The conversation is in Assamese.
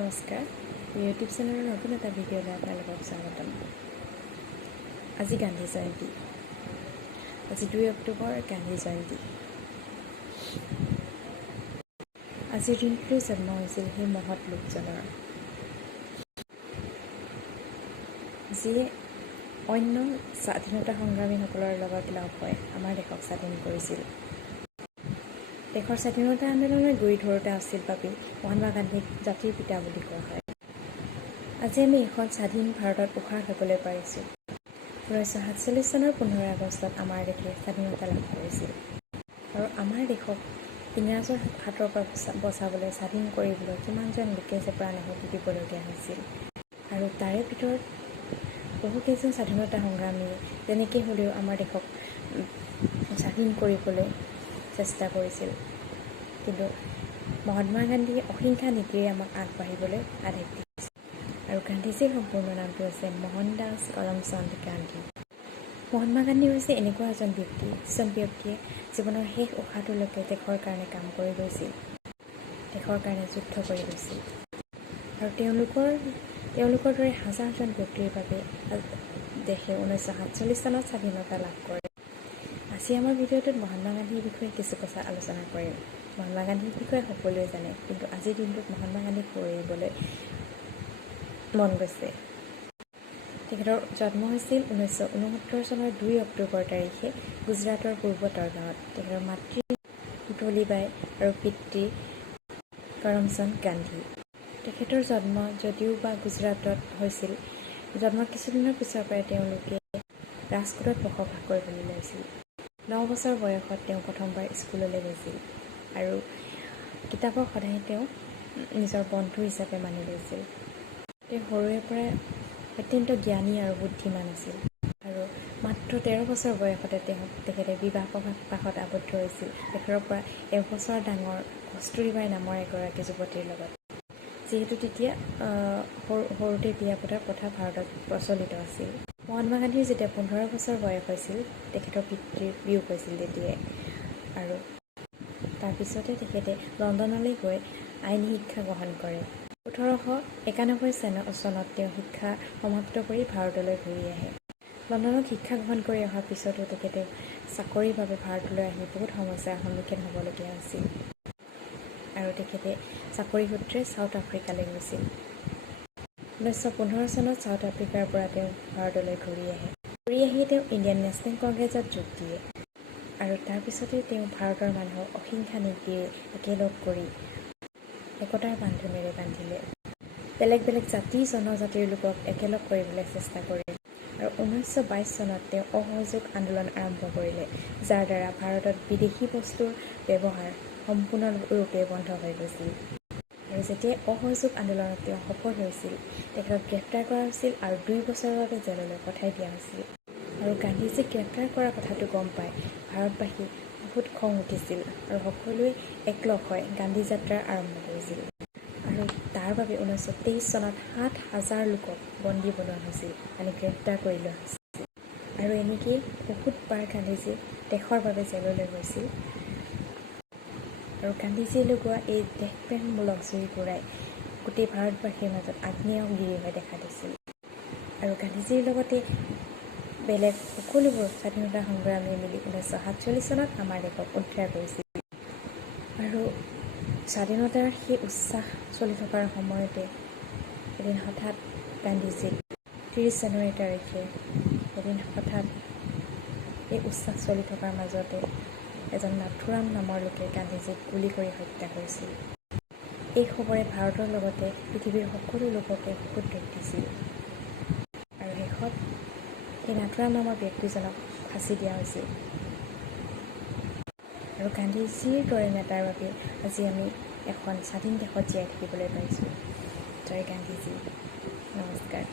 নমস্কাৰ ইউটিউব চেনেলৰ নতুন এটা ভিডিঅ'লৈ আপোনালোকক স্বাগতম। আজি গান্ধী জয়ন্তী, আজি 2 অক্টোবৰ গান্ধী জয়ন্তী। আজিৰ দিনটোতে জন্ম হৈছিল সেই মহৎ লোকজনৰ, যিয়ে অন্য স্বাধীনতা সংগ্ৰামীসকলৰ লগত লগ হৈ আমাৰ দেশক স্বাধীন কৰিছিল। দেশৰ স্বাধীনতা আন্দোলনৰ গুৰি ধৰোঁতা আছিল বাবে মহাত্মা গান্ধীক জাতিৰ পিতা বুলি কোৱা হয়। আজি আমি এখন স্বাধীন ভাৰতত উশাহ ল'বলৈ পাৰিছোঁ। 1947 চনৰ 15 আগষ্টত আমাৰ দেশে স্বাধীনতা লাভ কৰিছিল আৰু আমাৰ দেশক ইংৰাজৰ হাতৰ পৰা বচাবলৈ স্বাধীন কৰিবলৈ কিমানজন লোকে যে প্ৰাণাহুতি দিবলগীয়া হৈছিল। আৰু তাৰে ভিতৰত বহুকেইজন স্বাধীনতা সংগ্ৰামীয়ে যেনেকৈ হ'লেও আমাৰ দেশক স্বাধীন কৰিবলৈ চেষ্টা কৰিছিল, কিন্তু মহাত্মা গান্ধীয়ে অহিংসা নীতিৰে আমাক আগবাঢ়িবলৈ আদেশ দিছিল। আৰু গান্ধীজীৰ সম্পূৰ্ণ নামটো হৈছে মোহনদাস কৰমচন্দ গান্ধী। মহাত্মা গান্ধী হৈছে এনেকুৱা এজন ব্যক্তি, যিজন ব্যক্তিয়ে জীৱনৰ শেষ উশাহটোলৈকে দেশৰ কাৰণে কাম কৰি গৈছিল, দেশৰ কাৰণে যুদ্ধ কৰি গৈছিল। আৰু তেওঁলোকৰ দৰে হাজাৰজন ব্যক্তিৰ বাবে দেশে 1947 চনত স্বাধীনতা লাভ কৰে। আজি আমাৰ ভিডিঅ'টোত মহাত্মা গান্ধীৰ বিষয়ে কিছু কথা আলোচনা কৰিম। মহাত্মা গান্ধীৰ বিষয়ে সকলোৱে জানে, কিন্তু আজিৰ দিনটোত মহাত্মা গান্ধীক সোঁৱৰিবলৈ মন গৈছে। তেখেতৰ জন্ম হৈছিল 1969 চনৰ 2 অক্টোবৰ তাৰিখে গুজৰাটৰ পূৰ্বতৰ গাঁৱত। তেখেতৰ মাতৃ পুতলীবাই আৰু পিতৃ কৰমচন্দ গান্ধী। তেখেতৰ জন্ম যদিও বা গুজৰাটত হৈছিল, জন্মৰ কিছুদিনৰ পিছৰ পৰাই তেওঁলোকে ৰাজকোটত বসবাস কৰিবলৈ লৈছিল। 9 বছৰ বয়সত তেওঁ প্ৰথমবাৰ স্কুললৈ গৈছিল আৰু কিতাপক সদায় তেওঁ নিজৰ বন্ধু হিচাপে মানি লৈছিল। তেওঁ সৰুৰে পৰাই অত্যন্ত জ্ঞানী আৰু বুদ্ধিমান আছিল আৰু মাত্ৰ 13 বছৰ বয়সতে তেখেতে বিবাহ পাশত আবদ্ধ হৈছিল তেখেতৰ পৰা 1 বছৰ ডাঙৰ কস্তুৰীবাই নামৰ এগৰাকী যুৱতীৰ লগত। যিহেতু তেতিয়া সৰুতে বিয়া পতাৰ প্ৰথা ভাৰতত প্ৰচলিত আছিল। মহাত্মা গান্ধীৰ যেতিয়া 15 বছৰ বয়স হৈছিল, তেখেতৰ পিতৃৰ বিয়োগ হৈছিল তেতিয়াই। আৰু তাৰপিছতে তেখেতে লণ্ডনলৈ গৈ আইনী শিক্ষা গ্ৰহণ কৰে। 1891 চনত তেওঁ শিক্ষা সমাপ্ত কৰি ভাৰতলৈ ঘূৰি আহে। লণ্ডনত শিক্ষা গ্ৰহণ কৰি অহাৰ পিছতো তেখেতে চাকৰিৰ বাবে ভাৰতলৈ আহি বহুত সমস্যাৰ সন্মুখীন হ'বলগীয়া হৈছিল আৰু তেখেতে চাকৰি সূত্ৰে চাউথ আফ্ৰিকালৈ গৈছিল। 1915 চনত চাউথ আফ্ৰিকাৰ পৰা তেওঁ ভাৰতলৈ ঘূৰি আহি তেওঁ ইণ্ডিয়ান নেশ্যনেল কংগ্ৰেছত যোগ দিয়ে আৰু তাৰপিছতে তেওঁ ভাৰতৰ মানুহক অহিংসা নীতিৰে একেলগ কৰি একতাৰ বান্ধোনেৰে বান্ধিলে। বেলেগ বেলেগ জাতি জনজাতিৰ লোকক একেলগ কৰিবলৈ চেষ্টা কৰিলে আৰু 1922 চনত তেওঁ অসহযোগ আন্দোলন আৰম্ভ কৰিলে, যাৰ দ্বাৰা ভাৰতত বিদেশী বস্তুৰ ব্যৱহাৰ সম্পূৰ্ণৰূপে বন্ধ হৈ গৈছিল। আৰু যেতিয়া অসহযোগ আন্দোলনত তেওঁ সফল হৈছিল, তেখেতক গ্ৰেপ্তাৰ কৰা হৈছিল আৰু 2 বছৰৰ বাবে জেললৈ পঠাই দিয়া হৈছিল। আৰু গান্ধীজীক গ্ৰেপ্তাৰ কৰা কথাটো গম পাই ভাৰতবাসী বহুত খং উঠিছিল আৰু সকলোৱে একলগ হৈ গান্ধী যাত্ৰা আৰম্ভ কৰিছিল। আৰু তাৰ বাবে 1923 চনত 7,000 লোকক বন্দী বনোৱা হৈছিল, মানে গ্ৰেপ্তাৰ কৰি লোৱা হৈছিল। আৰু এনেকেই বহুতবাৰ গান্ধীজী দেশৰ বাবে জেললৈ গৈছিল। আৰু গান্ধীজীয়ে লগোৱা এই দেশপ্ৰেমমূলক জুইকুৰাই গোটেই ভাৰতবাসীৰ মাজত আগ্নেয়গিৰি হৈ দেখা দিছিল। আৰু গান্ধীজীৰ লগতে বেলেগ সকলোবোৰ স্বাধীনতা সংগ্ৰামী মিলি 1947 চনত আমাৰ দেশক উদ্ধাৰ কৰিছিল। আৰু স্বাধীনতাৰ সেই উচ্ছাস চলি থকাৰ সময়তে এদিন হঠাৎ গান্ধীজীক 30 জানুৱাৰী তাৰিখে এই উচ্ছাস চলি থকাৰ মাজতে এজন নাথুৰাম নামৰ লোকে গান্ধীজীক গুলি কৰি হত্যা কৰিছিল। এই খবৰে ভাৰতৰ লগতে পৃথিৱীৰ সকলো লোককে বহুত দুখ দিছিল আৰু শেষত এই নাথুৰাম নামৰ ব্যক্তিজনক ফাঁচি দিয়া হৈছিল। আৰু গান্ধীজীৰ দৰে নেতাৰ বাবে আজি আমি এখন স্বাধীন দেশত জীয়াই থাকিবলৈ পাইছোঁ। জয় গান্ধীজী, নমস্কাৰ।